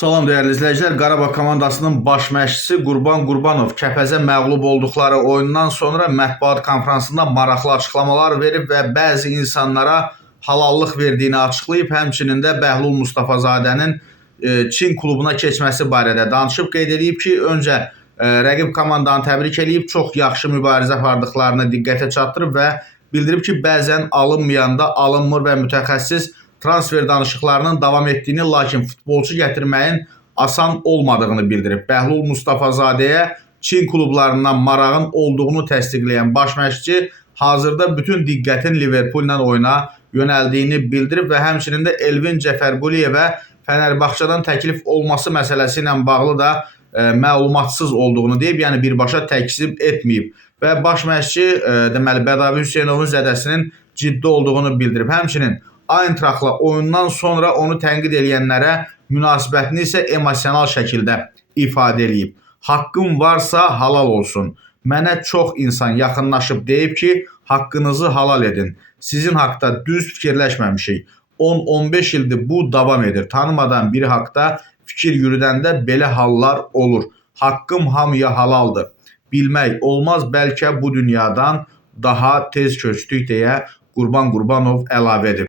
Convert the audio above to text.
Salam dəyərli izləyicilər, Qarabağ komandasının baş məşqçisi Qurban Qurbanov Kəpəzə məğlub olduqları oyundan sonra mətbuat konfransında maraqlı açıqlamalar verib və bəzi insanlara halallıq verdiyini açıqlayıb, həmçinin də Bəhlul Mustafazadənin Çin klubuna keçməsi barədə danışıb, qeyd edib ki, öncə rəqib komandanı təbrik edib, çox yaxşı mübarizə apardıqlarını diqqətə çatdırıb və bildirib ki, bəzən alınmayanda alınmır və mütəxəssis transfer danışıqlarının davam etdiyini, lakin futbolçu gətirməyin asan olmadığını bildirib. Bəhlul Mustafazadəyə Çin klublarından marağın olduğunu təsdiqləyən baş məşqçi hazırda bütün diqqətin Liverpool'la oyuna yönəldiyini bildirib və həmçinin də Elvin Cəfərquliyevə Fənərbağçadan təklif olması məsələsi ilə bağlı da məlumatsız olduğunu deyib, yəni birbaşa təkzib etməyib və baş məşqçi deməli Bədavi Hüseynovun zədəsinin ciddi olduğunu bildirib. Həmçinin Eintrachtla oyundan sonra onu tənqid edənlərə münasibətini isə emosional şəkildə ifadə edib. Haqqım varsa halal olsun. Mənə çox insan yaxınlaşıb deyib ki, haqqınızı halal edin. Sizin haqda düz fikirləşməmişik. 10-15 ildir bu davam edir. Tanımadan biri haqda fikir yürüdəndə belə hallar olur. Haqqım hamıya halaldır. Bilmək olmaz, bəlkə bu dünyadan daha tez köçdük deyə Qurban Qurbanov əlavə edib.